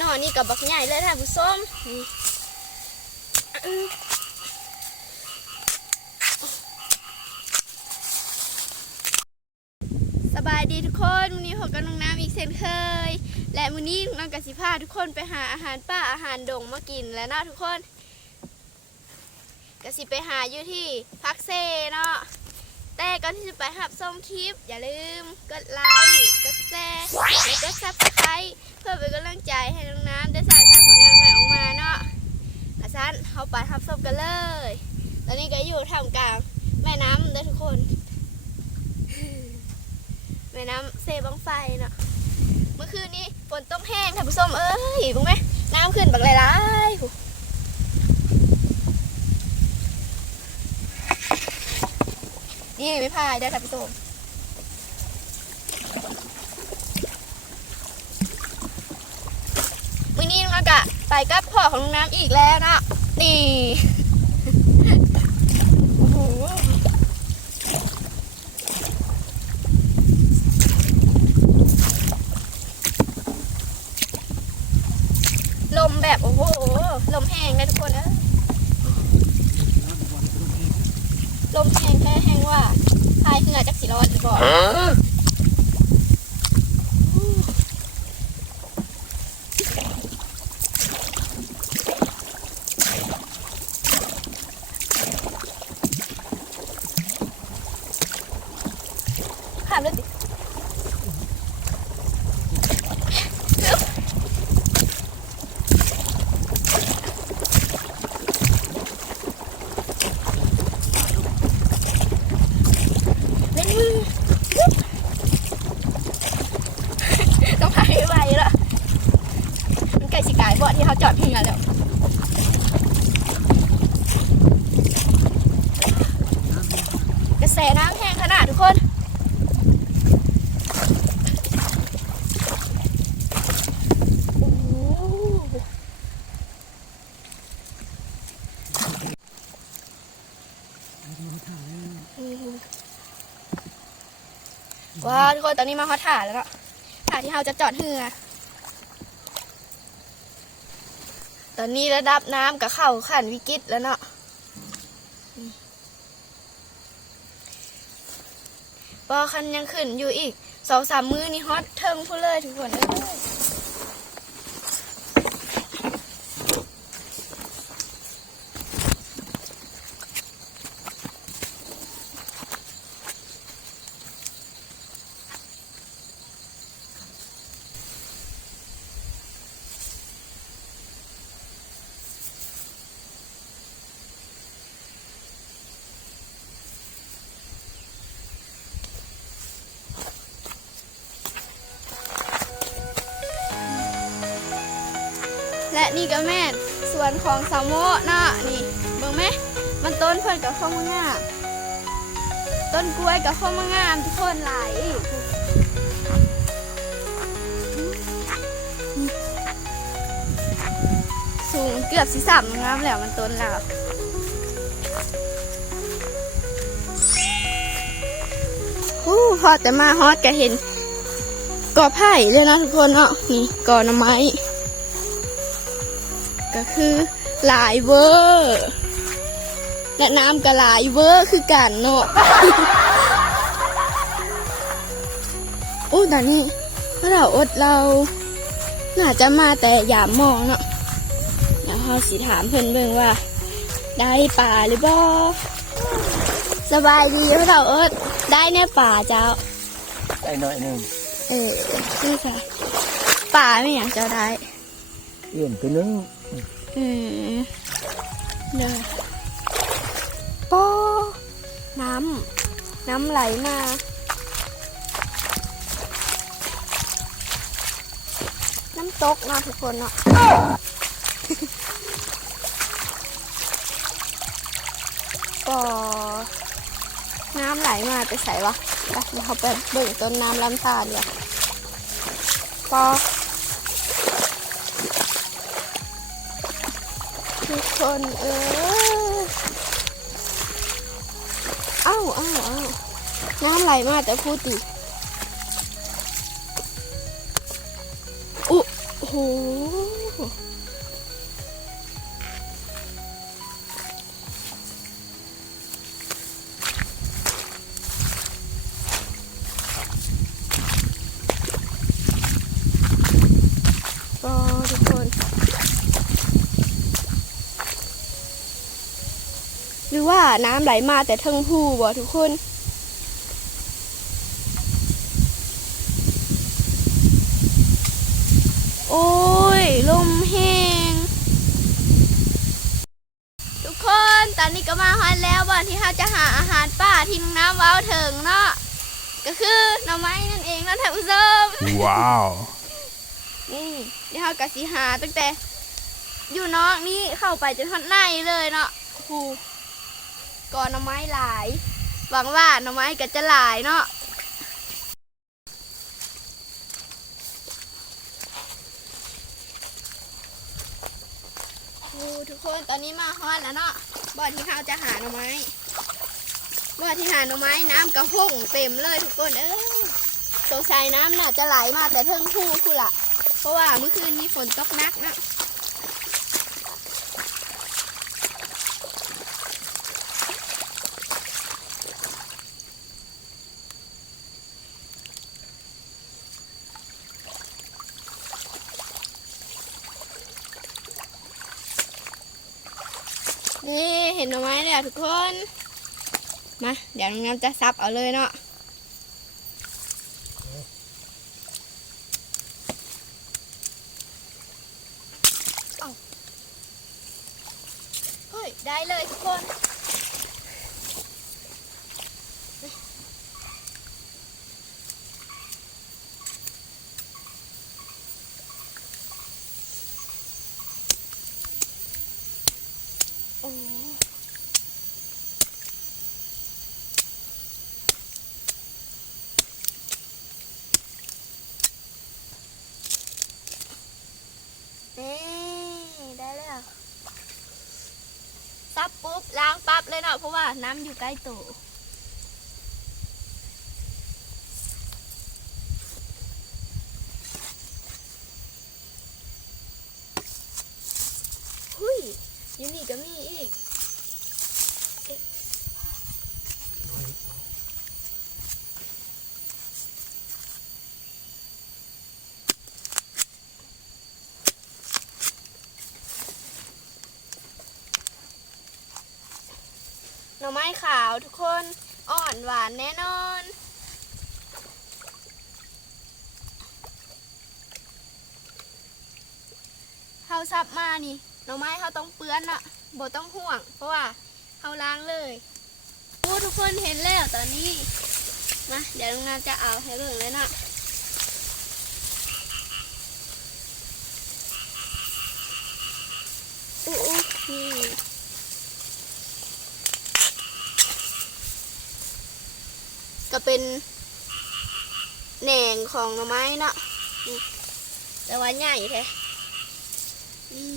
นอนี่กับบักใหญ่เลยท่านผู้ชมสบายดีทุกคนวันนี้ผมกับน้องน้ำอีกเช่นเคย และวันนี้น้องกสิพาทุกคนไปหาอาหารป่าอาหารดงมากินแล้วเนาะทุกคนกสิไปหาอยู่ที่พักเซเนาะ แต่ก่อนที่จะไปหับส้มคลิป อย่าลืมกดไลค์กดแชร์และกดซับสไครต์เพื่อเป็นกำลังใจให้น้องน้ำได้สร้างสรรค์ผลงานใหม่ออกมาเนาะอาซันเขาไปหับส้มกันเลย ตอนนี้ก็อยู่ท่ามกลางแม่น้ำเด้อทุกคน แม่น้ำเซบังไฟเนาะเมื่อคืนนี้ฝนตกแห้งท่านผู้ชมเอ้ยรู้ไหมน้ำขึ้นบักหลายๆ นี่ไม่พายได้อท่านผู้ชมมื่อนี้น้องกะไปกับพ่อของน้ำอีกแล้วนะ นี่ โอ้โหลมแบบ โอ้โห ลมแห้งนะทุกคนเอ้ย ลมแห้งแค่แห้งว่าพายเหงื่อจากสีร้อนหรือเปล่า ข้ามเลยสิเล่นมือต้องพายให้วมันใกล้สิกายบ่อที่เขาจอดเพียงแล้วกระแสน้ำแห้งขนาดทุกคนว้าวทุกคนตอนนี้มาฮอตถ่าแล้วเนาะที่เราจะจอดเรือ ตอนนี้ระดับน้ำกับเข้าขั้นวิกฤตแล้วเนาะบอคันยังขึ้นอยู่อีกสองสามมือนี่ฮอตเทิงพูดเลยทุกคนเอ้ย ของสาโมเนาะนี่เบิ่งไหมมันต้นเพิ่นกับข้าวมะงามต้นกล้วยกับข้าวมะงามทุกคนหลายสูงเกือบสิสามงามแล้วมันต้นแล้วฮู้พอแต่มาฮอตก็เห็นกอไผ่เลยนะทุกคนเนาะนี่กอหน่อไม้ ก็คือหลายเวอร์และน้ำก็หลายเวอร์คือกันเนาะอู้ตอนนี้เราอดเราน่าจะมาแต่ยามมองเนาะแล้วเราสิถามเพิ่นเบิ่งว่า ได้ป่าหรือบ่สบายดีพวกเราเอิดได้แน่ป่าเจ้า ได้หน่อยหนึ่งเออนี่ค่ะป่าไม่อยากจะได้เปลี่ยนไปนึง อืมเนยปอน้ำ น้ำไหลมา น้ำตกเนาะทุกคนเนาะปอน้ำไหลมาไปใส่วะไปเดี๋ยวเขาไปเบิ่งต้นน้ำลำธารเลยปอ ทุกคนเออเอ้าเอ้าเอ้าน้ำไหลมาแต่พูดดิโอ้โห หรือว่าน้ำไหลมาแต่เทิงผู้บ่ทุกคนโอ้ย ลมแห้ง ทุกคนตอนนี้ก็มาฮอนแล้วบ่อนที่เราจะหาอาหารป่าที่น้องน้ำเว้าถึงเนาะก็คือหน่อไม้นั่นเองเนาะท่านผู้ชม Wow. นี่เดี๋ยวเรากะสิหาตั้งแต่ อยู่นอกนี่เข้าไปจนทอดในเลยเนาะโอ้โห ก่อนหน่อไม้หลาย หวังว่าหน่อไม้ก็จะหลายเนาะทุกคนตอนนี้มาฮอดแล้วเนาะบ่อที่เราจะหาหน่อไม้บ่อที่หาหน่อไม้น้ำกระห้งเต็มเลยทุกคนเอ้ยสงสัยน้ำน่ะจะไหลมาแต่เทิงผู้ผู้ละเพราะว่าเมื่อคืนมีฝนตกหนักเนาะ นี่เห็ ล้วทุกคน มา เดี๋ยวน้องน้ำจะซับเอาเลยเนาะเฮ้ย ได้เลยทุกคน โอ้ นี่ได้แล้วซับปุ๊บล้างปั๊บ เลยเนาะเพราะว่าน้ำอยู่ใกล้ตัวหุยอยูนี่ก็มีอีกเอ๊ะหน่อไม้ขาวทุกคนอ่อนหวานแน่นอนเขาซับมานี่หน่อไม้เขาต้องเปื้อนอะบ่ต้องห่วง เพราะว่าเขาล้างเลยโอ้ทุกคนเห็นแล้วตอนนี้ มา เดี๋ยวโรงงานจะเอาให้เบิ่งเลยนะอู้อู้นี่ก็ เป็นแหน่งของหน่อไม้เนาะแต่ว่าใหญ่แท้ นี่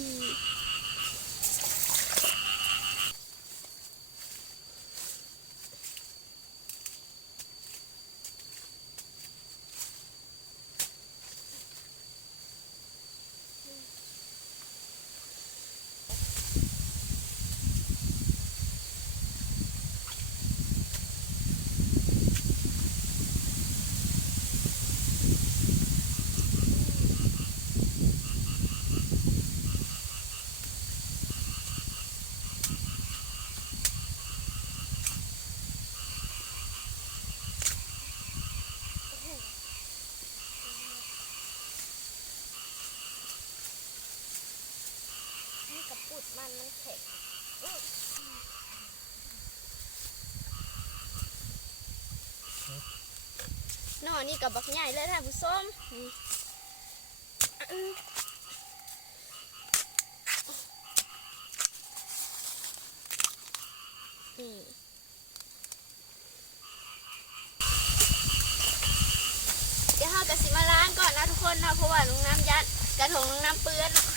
กระปุดมันมันแข็งอื้อหน่อนี่กับบักใหญ่เลยท่านผู้ชมนี่อื้อนี่เดี๋ยวเราจะสิมาล้างก่อนนะทุกคนเนาะเพราะว่าน้องน้ำยัดกระถงน้องน้ำเปื้อนเนาะ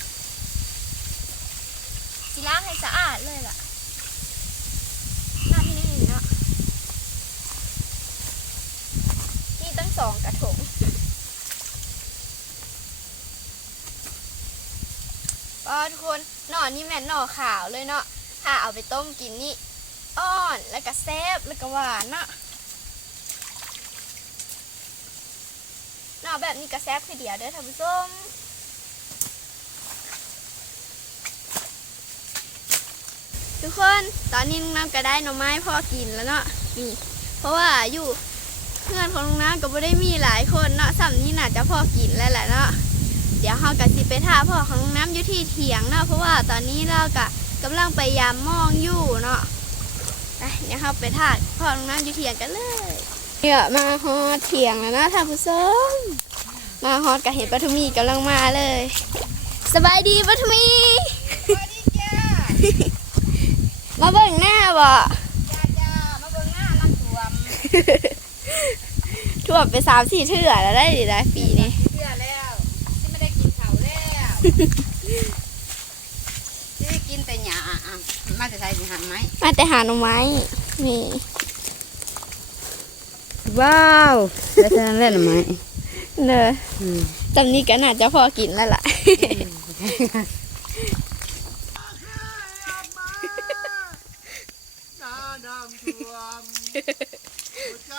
สิล้างให้สะอาดเลยล่ะ หน้าที่นี่เนาะนี่ตั้งสองกระถง ก็ทุกคนหน่อนี่แม่นหน่อขาวเลยเนาะถ้าเอาไปต้มกินนี่อ่อนแล้วก็แซ่บแล้วก็หวานเนาะหน่อแบบนี้ก็แซ่บคือเดียวเด้อท่านผู้ชมทุกคนตอนนี้น้องน้ำก็ได้หน่อไม้พอกินแล้วเนาะนี่เพราะว่าอยู่เพื่อนของน้องน้ำก็ไม่ได้มีหลายคนเนาะสำนี้น่าจะพอกินแล้วแหละเนาะ เดี๋ยวเรากะสิไปท่าพ่อของน้องน้ำอยู่ที่เถียงเนาะเพราะว่าตอนนี้เรากะกำลังไปยามมองอยู่เนาะไปเดี๋ยวเราไปท่าพ่อของน้องน้ำอยู่เถียงกันเลยเนี่ยมาฮอดเถียงแล้วนะท่านผู้ชมมาฮอดกับเห็นปทุมีกำลังมาเลย สบายดีปทุมีสวัสดีจ้ามาเบิ่งหน้าบ่จ้าจ้ามาเบิ่งหน้าน้ำท่วมทั่วไปสามสี่เทื่อแล้วได้ดีได้ปีนี้ เชื่อแล้วที่ไม่ได้กินข้าวแล้ว ที่ได้กินแต่หญ้าอะมาจะใส่สิหันไหมมาแต่หาหน่อไม้นี่ว้าวแล้วฉะนั้นเล่นไหมเนอะจำนี้ก็น่าจะพอกินแล้วล่ะน้าน้ำท่วมหัวใจ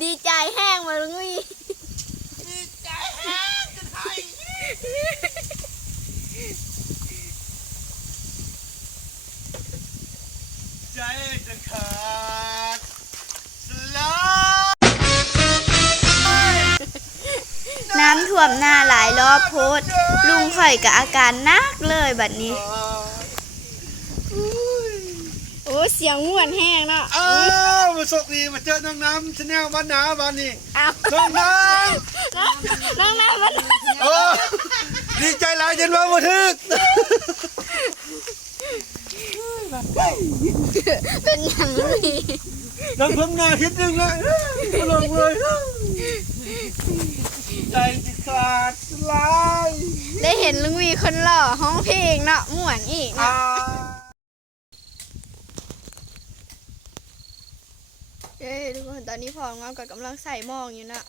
ดีใจแห้งมาลุงวีำท่วมหน้าหลายรอบโพดลุงข่อยกับอาการหนักเลยบัดนี้ โอ้เสียงม่วนแห้งเนาะอ้าวมาสกดีมาเจอน้องน้ำชาแนลบ้านหนาบ้านนี้อ้าวน้องน้น้องน้ำมันำโอ้ดีใจหลายจนว่าบ่ทึกเป็นอย่างนี้น้องเพิ่งหน้าคิดนึงเลยมาลงเลย ใจจะขาดสลายได้เห็นลุงวีคนหล่อห้องเพลงเนาะม่วนอีกอ่าเนาะเอ้ยทุกคนตอนนี้พอน้องกับกำลังใส่หมองอยู่เนาะ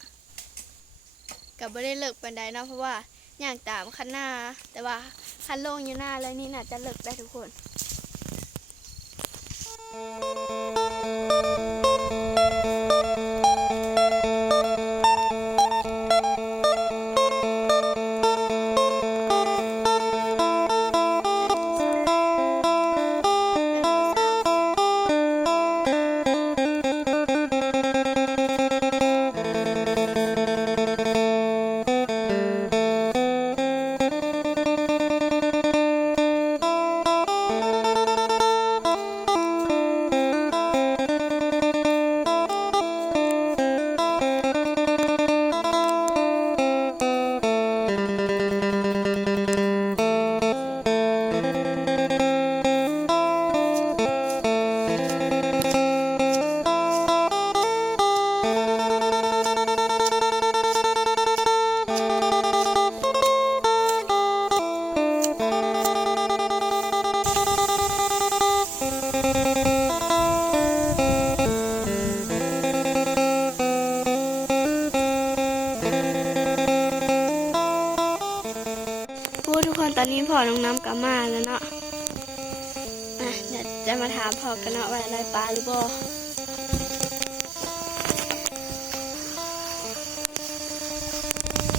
กับไม่ได้เลิกปันใดเนาะเพราะว่าย่างตามคันหน้า แต่ว่าคันลงอยู่หน้าแล้วนี่น่าจะเลิกได้ทุกคนพู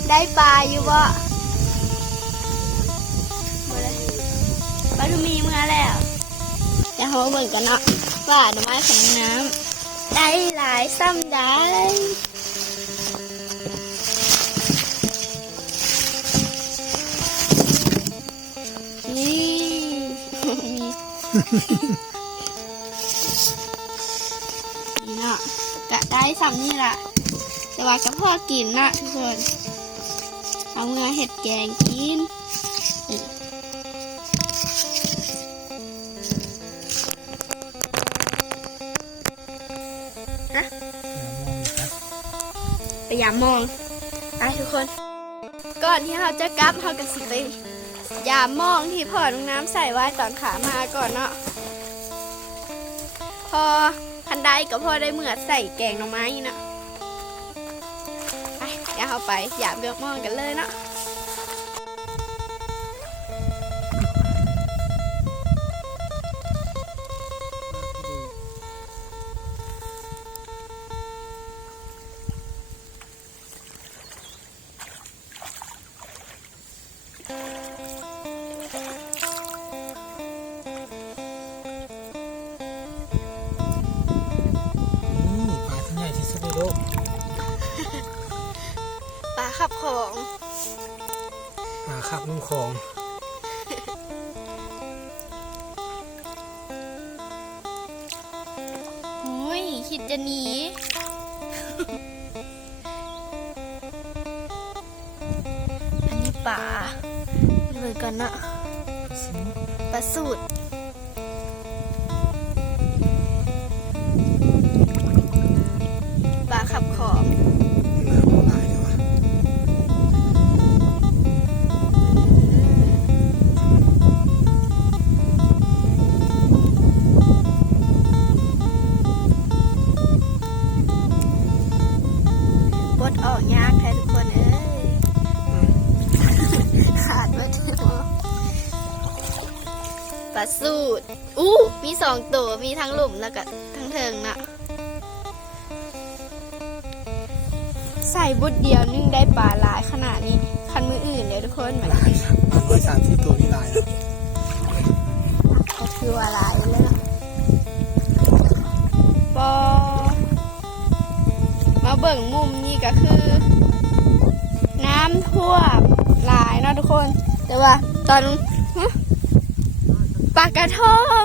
ได้ปลาอยู่บ่บ่ได้ปลาทูมีเมื่อแล้วเดี๋ยวเขามาเบิ่งกันเนาะว่าดอกไม้ของน้องน้ำได้หลายซ้ำได้นี่มีนี่เนาะกะได้สำนี่ล่ะแต่ว่ากับพ่อกินนะทุกคน เอาเงาเห็ดแกงกินนี่ฮะไปยามมองไปทุกคน ก่อนที่เราจะกลับเราก็สิไปอย่ามองที่พ่อน้องน้ำใส่ไว้ตอนขามาก่อนเนาะพอคันได้ก็พอได้เหมือดใส่แกงหน่อไม้เนาะ ไปอไปอย่าเบือกมองกันเลยเนาะ ของโอ้ยคิดจะหนีอันนี้ป่าเลยกันนะประสูตร มีสองตัวมีทั้งหลุมแล้วก็ทั้งเทิงน่ะใส่บุดเดียวนึ่งได้ปลาหลายขนาดนี้ คันมืออื่นเดี๋ยวทุกคนแบบลายครับปลาร้อยสามที่ตัวนี่ลายแล้วก็คือว่าหลายเลยนะปอมาเบิ่งมุมนี่ก็คือ น้ำท่วมหลายเนาะทุกคน แต่ว่าตอนฮะปลากระทง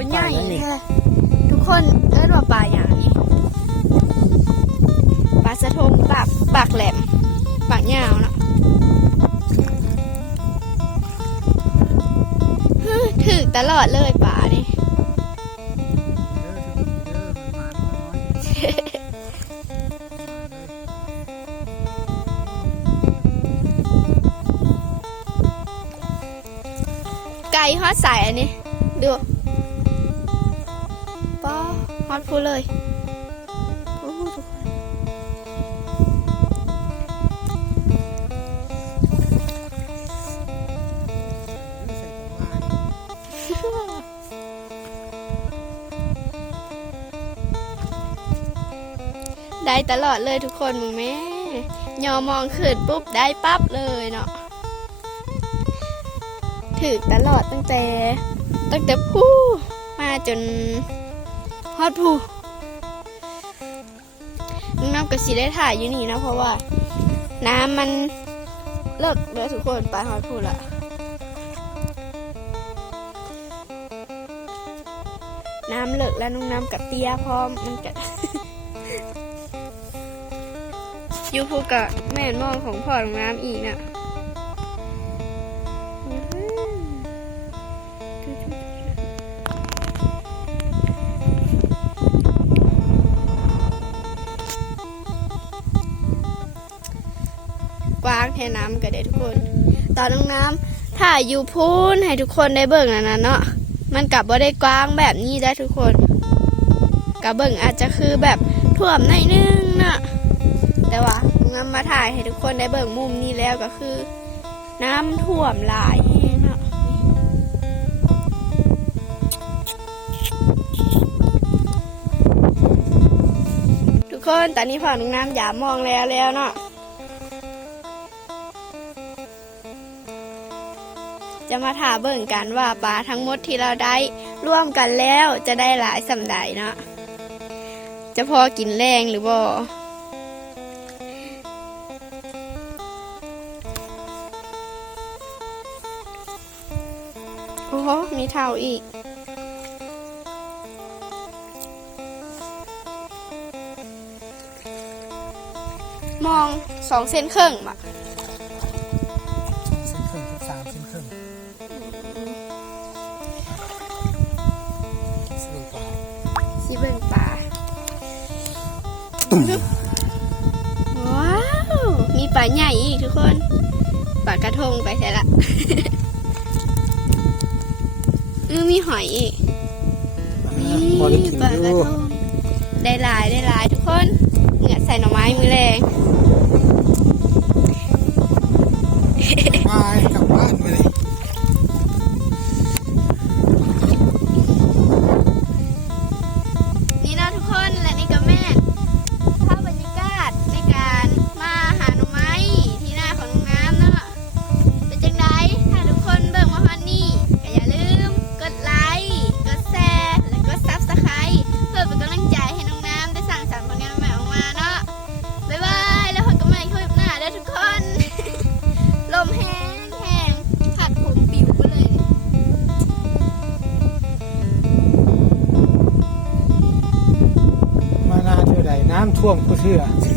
ตัวใหญ่ปลาอย่างนี้แท้ทุกคนเอิ้นว่าปลาอย่างนี้ปลาสะทงปากปากแหลมปากยาวเนาะถึกตลอดเลยปลานี่ไก่ฮอดใส่อันนี้ พูดเลยโอ้โหทุกคนได้ตลอดเลยทุกคนมึงแม่ยอมองขึ้นปุ๊บได้ปั๊บเลยเนาะถือตลอดตั้งแต่ ตั้งแต่ผู้มาจน ฮอดผู้น้องน้ำก็สิได้ถ่ายอยู่นี่นะ เพราะว่า น้ำมันเลิกเลยทุกคนไปฮอดผู้ละน้ำเลิกแล้วน้องน้ำกับเตี้ยพร้อมมันกัยูพูกับแม่นมองของพ่อของน้ำอีกน่ะ ว้างน้ำก็ได้ทุกคน ตอนน้องน้ำถ้าอยู่พูนให้ทุกคนได้เบิ่งนะนะเนาะมันกลับว่าได้กว้างแบบนี้ได้ทุกคนกับเบิ่งอาจจะคือแบบท่วมในนึงนะแต่ว่าน้องน้ำมาถ่ายให้ทุกคนได้เบิ่งมุมนี้แล้วก็คือ น้ำท่วมหลายเนาะทุกคนตอนนี้พ่อน้องน้ำอย่ามองแล้วแล้วเนาะ จะมาถาเบิ่งกันว่าปลาทั้งหมดที่เราได้ร่วมกันแล้วจะได้หลายสำใดเนาะจะพอกินแรงหรือบ่โอ้โหมีเท่าอีก มองสองเส้นครึ่งบะ ปลาใหญ่อีกทุกคนปลากระทงไปใช่ละอือมีหอยอีกนี่ปลากระทงได้ลายได้ลายทุกคนเงือใส่หน่อไม้มือแรง Ya.